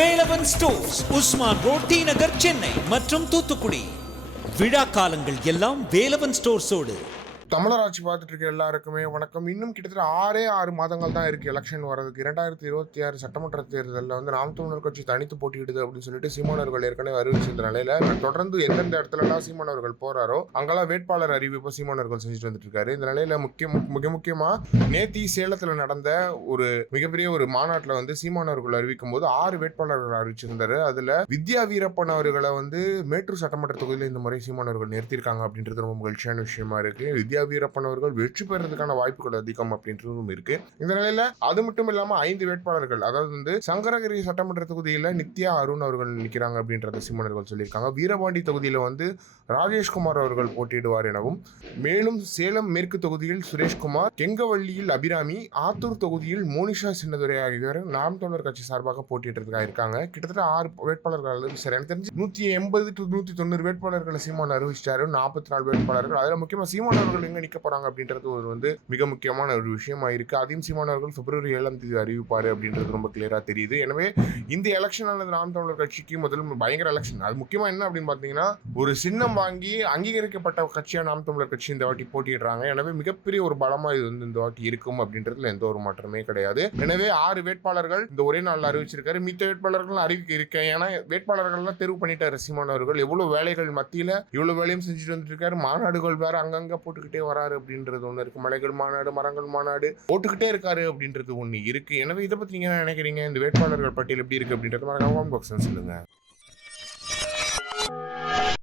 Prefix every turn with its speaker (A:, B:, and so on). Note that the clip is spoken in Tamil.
A: வேலவன் ஸ்டோர்ஸ் உஸ்மான் ரோட் டி நகர் சென்னை மற்றும் தூத்துக்குடி. விழா காலங்கள் எல்லாம் வேலவன் ஸ்டோர்ஸோடு
B: தமிழராட்சி பார்த்துட்டு இருக்க எல்லாருக்குமே வணக்கம். இன்னும் கிட்டத்தட்ட ஆறே ஆறு மாதங்கள் தான் இருக்கு எலெக்ஷன் வரதுக்கு இரண்டாயிரத்தி இருபத்தி ஆறு சட்டமன்ற தேர்தலில் வந்து நாம் தமிழர் கட்சி தனித்து போட்டியிடுது அப்படின்னு சொல்லிட்டு சீமானவர்கள் ஏற்கனவே அறிவிச்சிருந்த நிலையில தொடர்ந்து எந்தெந்த இடத்துலலாம் சீமானவர்கள் போறாரோ அங்கெல்லாம் வேட்பாளர் அறிவிப்பை சீமானவர்கள் செஞ்சுட்டு வந்துட்டு இருக்காரு. இந்த நிலையில முக்கிய மிக முக்கியமா நேத்தி சேலத்தில் நடந்த ஒரு மிகப்பெரிய ஒரு மாநாட்டில் வந்து சீமானவர்கள் அறிவிக்கும் போது ஆறு வேட்பாளர்கள் அறிவிச்சிருந்தாரு. அதுல வித்யா வீரப்பன் அவர்களை வந்து மேட்டூர் சட்டமன்ற தொகுதியில் இந்த முறை சீமானவர்கள் நிறுத்தியிருக்காங்க அப்படின்றது ரொம்ப மகிழ்ச்சியான விஷயமா இருக்கு. வித்யா வீரப்பன் அவர்கள் வெற்றி பெறதுக்கான வாய்ப்புகள் அதிகம் அப்படின்றதும் இருக்கு. இந்த நிலையில அது மட்டும் இல்லாம ஐந்து வேட்பாளர்கள் அதாவது வந்து சங்கரகிரி சட்டமன்ற தொகுதியில நித்யா அருண் அவர்கள் நிற்கிறாங்க அப்படின்றத சிம்மனர்கள் சொல்லியிருக்காங்க. வீரபாண்டி தொகுதியில வந்து ராஜேஷ்குமார் அவர்கள் போட்டியிடுவார் எனவும் மேலும் சேலம் மேற்கு தொகுதியில் சுரேஷ்குமார் கெங்கவள்ளியில் அபிராமி ஆத்தூர் தொகுதியில் மோனிஷா சின்னதுரை ஆகியோர் நாம் தமிழர் கட்சி சார்பாக போட்டியிடுறதுக்காக இருக்காங்க. கிட்டத்தட்ட ஆறு வேட்பாளர்கள் சரி எனக்கு தெரிஞ்சு நூத்தி எண்பது டு நூத்தி தொண்ணூறு வேட்பாளர்களை சீமான் அறிவிச்சிட்டாரு. நாற்பத்தி நாலு வேட்பாளர்கள். அதுல முக்கியமா சீமான் அவர்கள் எங்க அப்படின்றது ஒரு வந்து மிக முக்கியமான ஒரு விஷயமா இருக்கு. அதையும் சீமான் பிப்ரவரி ஏழாம் தேதி அறிவிப்பாரு அப்படின்றது ரொம்ப கிளியரா தெரியுது. எனவே இந்த எலெக்ஷன் ஆனது நாம் தமிழர் கட்சிக்கு முதல் பயங்கர எலெக்ஷன் அது முக்கியமா என்ன அப்படின்னு பாத்தீங்கன்னா ஒரு சின்னம் வாங்கி அங்கீகரிக்கப்பட்ட கட்சியா நாம் தமிழர் கட்சி இந்த வாட்டி போட்டிடுறாங்க எனவே மிகப்பெரிய ஒரு பலமா இது வந்து இந்த வாட்டி இருக்கும் அப்படின்றதுல எந்த ஒரு மாற்றமே கிடையாது. எனவே ஆறு வேட்பாளர்கள் இந்த ஒரே நாளில் அறிவிச்சிருக்காரு. மித்த வேட்பாளர்கள் அறிவிக்க இருக்கேன். ஏன்னா வேட்பாளர்கள்லாம் தெரிவு பண்ணிட்டாரு சீமான் அவர்கள். எவ்வளவு வேலைகள் மத்தியில இவ்வளோ வேலையும் செஞ்சுட்டு வந்துட்டு இருக்காரு மாநாடுகள் வேற அங்கங்க போட்டுக்கிட்டே போட்டுக்கிட்டே வராரு அப்படின்றது ஒன்று இருக்குது மலைகள் மாநாடு மரங்கள் மாநாடு போட்டுக்கிட்டே இருக்காரு அப்படின்றது ஒன்று இருக்குது எனவே இதை பற்றி நீங்கள் நினைக்கிறீங்க? இந்த வேட்பாளர்கள் பட்டியல் எப்படி இருக்குது அப்படின்றது மறக்காம காம்பாக்ஸ் சொல்லுங்கள்